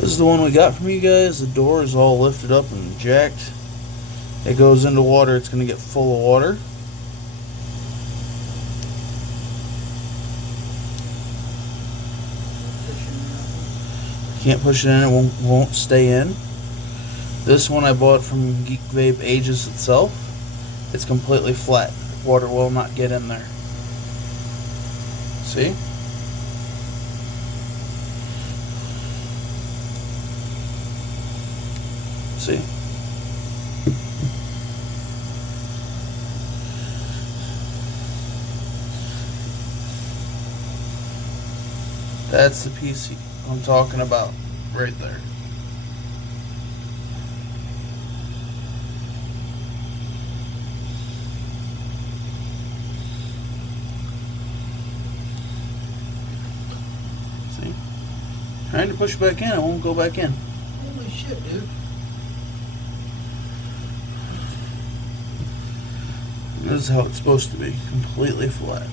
This is the one we got from you guys. The door is all lifted up and jacked. It goes into water, it's going to get full of water. Can't push it in, it won't stay in. This one I bought from Geek Vape Ages itself. It's completely flat. Water will not get in there. See? See? That's the piece I'm talking about right there. See? Trying to push back in, it won't go back in. Holy shit, dude. This is how it's supposed to be, completely flat.